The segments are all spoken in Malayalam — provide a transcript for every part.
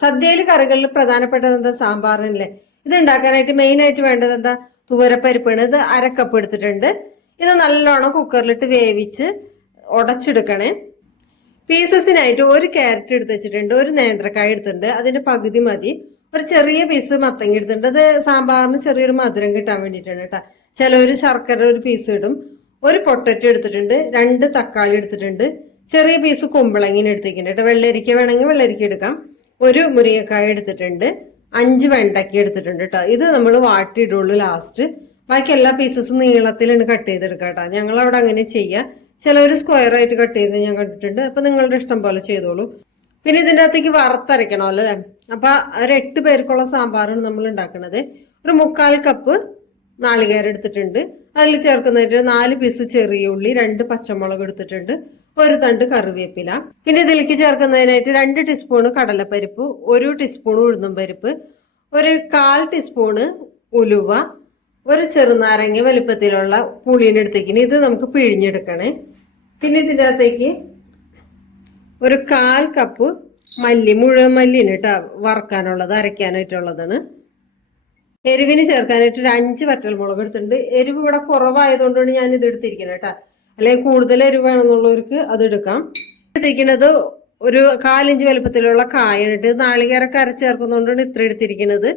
സദ്യയിൽ കറികളിൽ പ്രധാനപ്പെട്ടത് എന്താ? സാമ്പാറിനല്ലേ. ഇത് ഉണ്ടാക്കാനായിട്ട് മെയിൻ ആയിട്ട് വേണ്ടത് എന്താ? തുവരപ്പരിപ്പാണ്. ഇത് അരക്കപ്പ് എടുത്തിട്ടുണ്ട്. ഇത് നല്ലോണം കുക്കറിലിട്ട് വേവിച്ച് ഉടച്ചെടുക്കണേ പീസസിനായിട്ട് ഒരു ക്യാരറ്റ് എടുത്ത് വെച്ചിട്ടുണ്ട്. ഒരു നേന്ത്രക്കായ എടുത്തിട്ടുണ്ട്. അതിന്റെ പകുതി മതി. ഒരു ചെറിയ പീസ് മത്തങ്ങ എടുത്തിട്ടുണ്ട്. അത് സാമ്പാറിന് ചെറിയൊരു മധുരം കിട്ടാൻ വേണ്ടിയിട്ടാണ് കേട്ടോ. ഒരു ശർക്കര ഒരു പീസ് ഇടും. ഒരു പൊട്ടറ്റോ എടുത്തിട്ടുണ്ട്. രണ്ട് തക്കാളി എടുത്തിട്ടുണ്ട്. ചെറിയ പീസ് കുമ്പളങ്ങിന് എടുത്തിട്ടുണ്ട് കേട്ടോ. വെള്ളരിക്ക വേണമെങ്കിൽ വെള്ളരിക്ക എടുക്കാം. ഒരു മുരിങ്ങക്കായ എടുത്തിട്ടുണ്ട് അഞ്ച് വെണ്ടയ്ക്ക എടുത്തിട്ടുണ്ട് കേട്ടോ ഇത് നമ്മൾ വാട്ടിയിടുള്ളൂ ലാസ്റ്റ് ബാക്കി എല്ലാ പീസസും നീളത്തിലാണ് കട്ട് ചെയ്തെടുക്കുക കേട്ടോ ഞങ്ങൾ അവിടെ അങ്ങനെ ചെയ്യുക ചിലവർ സ്ക്വയർ ആയിട്ട് കട്ട് ചെയ്ത് ഞാൻ കണ്ടിട്ടുണ്ട്. അപ്പൊ നിങ്ങളുടെ ഇഷ്ടം പോലെ ചെയ്തോളൂ. പിന്നെ ഇതിന്റെ അകത്തേക്ക് വറുത്തരയ്ക്കണോ അല്ലേ? അപ്പൊ ഒരു എട്ട് പേർക്കുള്ള സാമ്പാറാണ് നമ്മൾ ഉണ്ടാക്കുന്നത് ഒരു മുക്കാൽ കപ്പ് നാളികേരം എടുത്തിട്ടുണ്ട്. അതിൽ ചേർക്കുന്നതിന് നാല് പീസ് ചെറിയ ഉള്ളി രണ്ട് പച്ചമുളക് എടുത്തിട്ടുണ്ട്. ഒരു തണ്ട് കറിവേപ്പില. ഇനി ഇതിലേക്ക് ചേർക്കുന്നതിനായിട്ട് രണ്ട് ടീസ്പൂൺ കടലപ്പരിപ്പ് ഒരു ടീസ്പൂൺ ഉഴുന്നും പരിപ്പ് ഒരു കാൽ ടീസ്പൂണ് ഉലുവ ഒരു ചെറുനാരങ്ങ വലിപ്പത്തിലുള്ള പുളിയുടെ എടുത്തേക്കിന് ഇത് നമുക്ക് പിഴിഞ്ഞെടുക്കണേ. പിന്നെ ഇതിന്റെ അകത്തേക്ക് ഒരു കാൽ കപ്പ് മല്ലി മുഴുവൻ മല്ലിന് കേട്ടോ വറക്കാനുള്ളത് അരയ്ക്കാനായിട്ടുള്ളതാണ്. എരിവിന് ചേർക്കാനായിട്ട് ഒരു അഞ്ച് വറ്റൽമുളക് എടുത്തിട്ടുണ്ട്. എരിവ് ഇവിടെ കുറവായതുകൊണ്ടാണ് ഞാൻ ഇത് എടുത്തിരിക്കുന്നത് കേട്ടോ. അല്ലെങ്കിൽ കൂടുതൽ എരിവ് വേണമെന്നുള്ളവർക്ക് അത് എടുക്കാം. എടുത്തിരിക്കുന്നത് ഒരു കാലിഞ്ച് വലുപ്പത്തിലുള്ള കായണിട്ട് നാളികേരൊക്കെ അരച്ച് ചേർക്കുന്നതുകൊണ്ടാണ് ഇത്ര എടുത്തിരിക്കുന്നത്.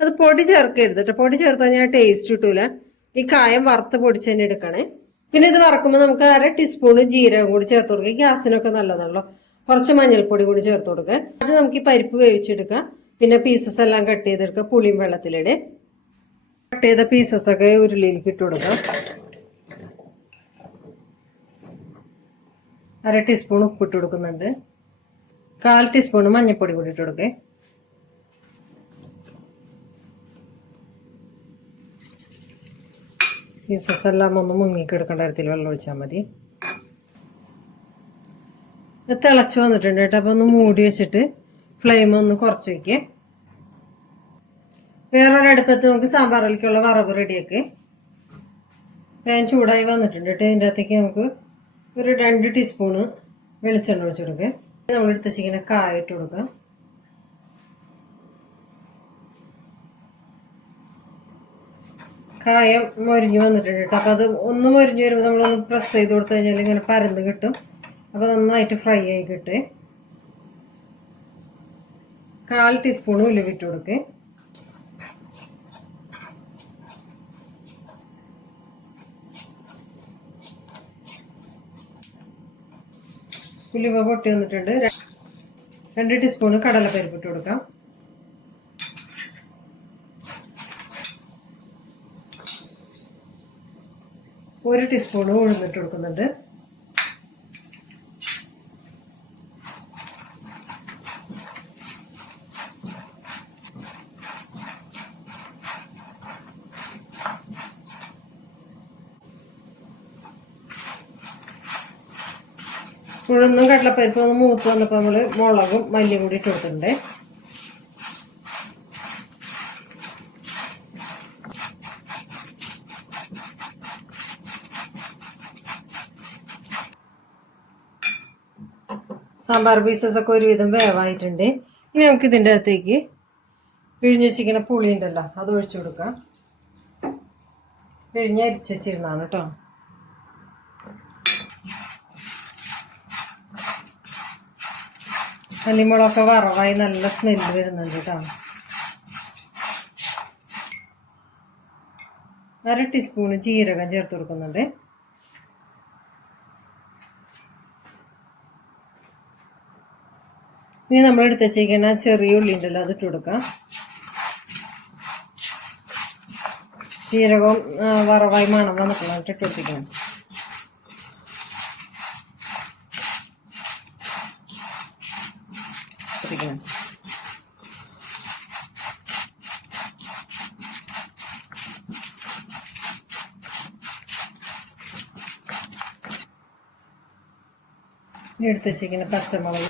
അത് പൊടി ചേർക്കരുത് കേട്ടോ. പൊടി ചേർത്ത് കഴിഞ്ഞാൽ ടേസ്റ്റ് കിട്ടൂല. ഈ കായം വറുത്ത് പൊടിച്ച് തന്നെ എടുക്കണേ. പിന്നെ ഇത് വറക്കുമ്പോൾ നമുക്ക് അര ടീസ്പൂൺ ജീരകം കൂടി ചേർത്ത് കൊടുക്കുക. ഗ്യാസിനൊക്കെ നല്ലതാണല്ലോ. കുറച്ച് മഞ്ഞൾപ്പൊടി കൂടി ചേർത്ത് കൊടുക്കുക. അത് നമുക്ക് ഈ പരിപ്പ് വേവിച്ചെടുക്കാം. പിന്നെ പീസസ് എല്ലാം കട്ട് ചെയ്തെടുക്കുക. പുളിയും വെള്ളത്തിലിടെ. കട്ട് ചെയ്ത പീസസ് ഒക്കെ ഉരുളിയിലേക്ക് ഇട്ട് കൊടുക്കാം. അര ടീസ്പൂൺ ഉപ്പിട്ട് കൊടുക്കുന്നുണ്ട്. കാൽ ടീസ്പൂൺ മഞ്ഞൾപ്പൊടി കൂടി ഇട്ട് കൊടുക്കേ. പീസസ് എല്ലാം ഒന്ന് മുങ്ങിക്കെടുക്കേണ്ട തരത്തിൽ വെള്ളം ഒഴിച്ചാൽ മതി. ഇത് തിളച്ച് വന്നിട്ടുണ്ട് കേട്ടോ. അപ്പൊ ഒന്ന് മൂടി വെച്ചിട്ട് ഫ്ലെയിം ഒന്ന് കുറച്ച് വയ്ക്കേ വേറൊരു അടുപ്പത്ത് നമുക്ക് സാമ്പാറിലേക്കുള്ള വറവ് റെഡിയാക്കി പാൻ ചൂടായി വന്നിട്ടുണ്ട് കേട്ടോ. ഇതിന്റെ അകത്തേക്ക് നമുക്ക് ഒരു രണ്ട് ടീസ്പൂണ് വെളിച്ചെണ്ണ ഒഴിച്ചു കൊടുക്കുക നമ്മൾ എടുത്ത് വെച്ചിങ്ങനെ കായിട്ട് കൊടുക്കുക കൊടുക്കാം. കായം മൊരിഞ്ഞു വന്നിട്ടുണ്ട് കേട്ടോ. അപ്പോൾ അത് ഒന്ന് മൊരിഞ്ഞു വരുമ്പോൾ നമ്മളൊന്ന് പ്രസ് ചെയ്ത് കൊടുത്തു കഴിഞ്ഞാൽ ഇങ്ങനെ പരന്ന് കിട്ടും. അപ്പോൾ നന്നായിട്ട് ഫ്രൈ ആയി കിട്ടേ. കാൽ ടീസ്പൂൺ ഉലുവിട്ട് കൊടുക്കേ. ഉലുവ പൊട്ടി വന്നിട്ടുണ്ട്. രണ്ട് ടീസ്പൂൺ കടലപ്പരിപ്പ് ഇട്ട് കൊടുക്കാം. ഒരു ടീസ്പൂൺ ഉഴുന്നിട്ട് കൊടുക്കുന്നുണ്ട്. ഉഴുന്നും കടലപ്പരിപ്പും ഒന്ന് മൂത്ത് വന്നപ്പോൾ നമ്മൾ മുളകും മല്ലിയും കൂടി ഇട്ട് കൊടുത്തിട്ടുണ്ട്. സാമ്പാർ പീസസ് ഒക്കെ ഒരുവിധം വേവായിട്ടുണ്ട്. ഇനി നമുക്ക് ഇതിന്റെ അകത്തേക്ക് പിഴിഞ്ഞ് വെച്ചിരിക്കുന്ന പുളി ഉണ്ടല്ലോ അത് ഒഴിച്ചു കൊടുക്കാം. പിഴിഞ്ഞ് അരിച്ച് വെച്ചിരുന്നതാണ് കേട്ടോ. മല്ലിമുളകൊക്കെ വറവായി നല്ല സ്മെല്ല് വരുന്നുണ്ട് കേട്ടോ. അര ടീസ്പൂൺ ജീരകം ചേർത്ത് കൊടുക്കുന്നുണ്ട്. ഇനി നമ്മൾ എടുത്ത് ചെറിയ ഉള്ളി ഉണ്ടല്ലോ അത് ഇട്ട് കൊടുക്കാം. ജീരകവും ആ, വറവായി മണം വന്നിട്ടുള്ള ഇട്ട് കൊടുത്തിരിക്കണം എടുത്ത് വെച്ചിരിക്കുന്ന പച്ചമുളക്.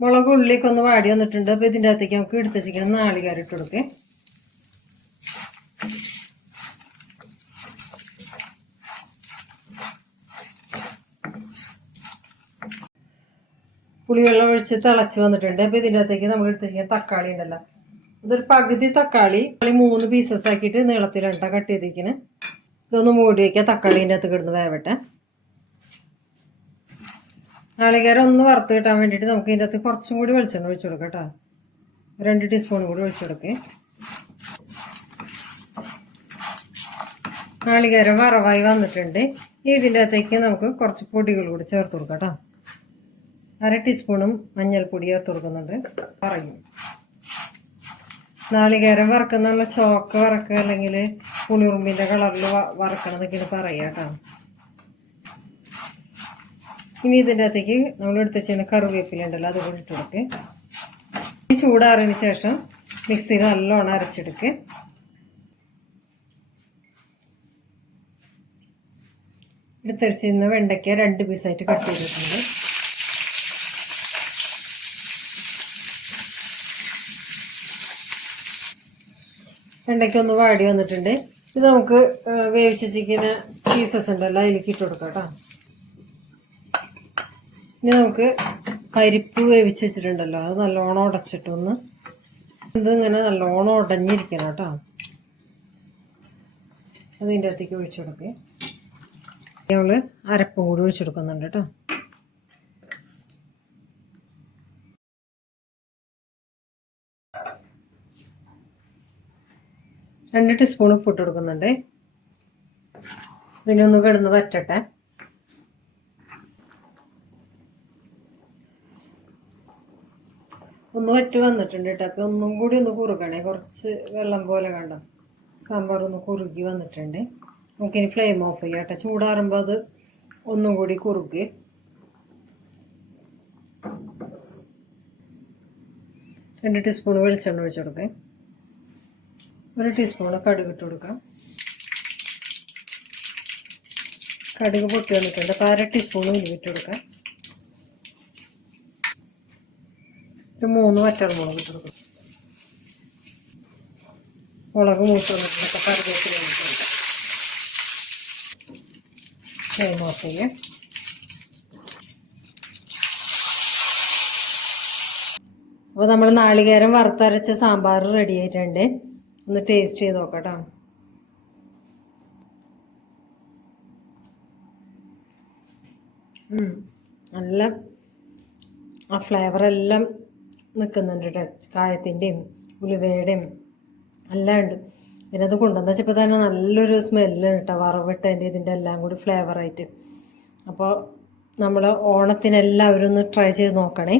മുളക് ഉള്ളിലേക്ക് ഒന്ന് വാടി വന്നിട്ടുണ്ട്. അപ്പോൾ ഇതിന്റെ അകത്തേക്ക് നമുക്ക് എടുത്ത് വെച്ചിരിക്കണം നാളികേരം ഇട്ട് കൊടുക്കേ. പുളിവെള്ളം ഒഴിച്ച് തിളച്ച് വന്നിട്ടുണ്ട്. അപ്പൊ ഇതിന്റെ അകത്തേക്ക് നമ്മൾ എടുത്തിരിക്കുന്ന തക്കാളി ഉണ്ടല്ലോ. ഇതൊരു പകുതി തക്കാളി മൂന്ന് പീസസ് ആക്കിയിട്ട് നീളത്തിലാണ് കട്ട് ചെയ്തിരിക്കണ് ഇതൊന്ന് മൂടി വെക്കുക തക്കാളീന്റെ അകത്ത് കിടന്ന് വേവട്ടെ. നാളികേരം ഒന്ന് വറുത്ത് കിട്ടാൻ വേണ്ടിയിട്ട് നമുക്ക് ഇതിന്റെ അകത്ത് കുറച്ചും കൂടി വെളിച്ചെണ്ണ ഒഴിച്ചു കൊടുക്കാം കേട്ടോ. രണ്ട് ടീസ്പൂൺ കൂടി ഒഴിച്ചു കൊടുക്കേ. നാളികേരം വറവായി വന്നിട്ടുണ്ട്. ഇതിന്റെ അകത്തേക്ക് നമുക്ക് കുറച്ച് പൊടികൾ കൂടി ചേർത്ത് കൊടുക്കാം കേട്ടോ. അര ടീസ്പൂണും മഞ്ഞൾപ്പൊടി ചേർത്ത് കൊടുക്കുന്നുണ്ട്. പറയും. നാളികേരം വറക്കുന്ന നല്ല ചോക്ക വറക്കുക അല്ലെങ്കിൽ പുളിയുറുമ്പിന്റെ കളറിൽ വറക്കണം എന്നൊക്കെയാണ് പറയുക കേട്ടോ. ഇനി ഇതിന്റെ അകത്തേക്ക് നമ്മൾ എടുത്ത് വെച്ചിരുന്ന കറിവേപ്പില ഉണ്ടല്ലോ അത് കൂടി ഇട്ട് കൊടുക്കുക ചൂടാറിന് ശേഷം മിക്സിയിൽ നല്ലോണം അരച്ചെടുക്കുക എടുത്തടിച്ചിരുന്ന വെണ്ടയ്ക്ക രണ്ട് പീസായിട്ട് കട്ട് ചെയ്തിട്ടുണ്ട്. വെണ്ടയ്ക്ക ഒന്ന് വാടി വന്നിട്ടുണ്ട്. ഇത് നമുക്ക് വേവിച്ച വെച്ചിരിക്കുന്ന പീസസ് ഉണ്ടല്ലോ അതിലേക്ക് ഇട്ട് കൊടുക്കാം കേട്ടോ. ഇനി നമുക്ക് പരിപ്പ് വേവിച്ച് വെച്ചിട്ടുണ്ടല്ലോ അത് നല്ലോണം ഉടച്ചിട്ടൊന്ന് ഇതിങ്ങനെ നല്ലോണം ഉടഞ്ഞിരിക്കണം കേട്ടോ. അതിന്റെ അകത്തേക്ക് ഒഴിച്ചു കൊടുക്കേ. നമ്മൾ അരപ്പും കൂടി ഒഴിച്ചു കൊടുക്കുന്നുണ്ട് കേട്ടോ. രണ്ട് ടീസ്പൂൺ ഉപ്പിട്ട് കൊടുക്കുന്നുണ്ട്. പിന്നെ ഒന്ന് കിടന്ന് വറ്റട്ടെ. ഒന്ന് വറ്റി വന്നിട്ടുണ്ട് കേട്ടോ അപ്പം ഒന്നും കൂടി ഒന്ന് കുറുകണേ. കുറച്ച് വെള്ളം പോലെ കണ്ട? സാമ്പാർ ഒന്ന് കുറുകി വന്നിട്ടുണ്ട്. നമുക്കിനി ഫ്ലെയിം ഓഫ് ചെയ്യാം കേട്ടോ ചൂടാറുമ്പോൾ അത് ഒന്നും കൂടി കുറുകി. രണ്ട് ടീസ്പൂൺ വെളിച്ചെണ്ണ ഒഴിച്ചു കൊടുക്കാം. ഒരു ടീസ്പൂൺ കടുക് ഇട്ട് കൊടുക്കാം കടുക് പൊട്ടി വന്നിട്ടുണ്ട്. അപ്പോൾ അര ടീസ്പൂൺ ഉലുവിട്ട് കൊടുക്കാം. ഒരു മൂന്ന് വറ്റൽമുളക് ഇട്ട് കൊടുക്കും. മുളക് മൂത്ത് വന്നിട്ടുണ്ട്. അപ്പോൾ കറിവേപ്പില ഇട്ട് കൊടുക്കാം. അപ്പോൾ നമ്മൾ നാളികേരം വറുത്തരച്ച സാമ്പാർ റെഡി ആയിട്ടുണ്ട്. ഒന്ന് ടേസ്റ്റ് ചെയ്ത് നോക്കട്ടോ. നല്ല ആ ഫ്ലേവർ എല്ലാം നിൽക്കുന്നുണ്ട് കേട്ടോ കായത്തിന്റെയും ഉലുവയുടെയും എല്ലാം ഉണ്ട്. പിന്നെ അത് കൊണ്ടുവന്ന വെച്ചപ്പോൾ തന്നെ നല്ലൊരു സ്മെല്ലാണ് കേട്ടോ വറവിട്ടതിന്റെ ഇതിന്റെ എല്ലാം കൂടി ഫ്ലേവറായിട്ട് അപ്പോൾ നമ്മൾ ഓണത്തിന് എല്ലാവരും ഒന്ന് ട്രൈ ചെയ്ത് നോക്കണേ.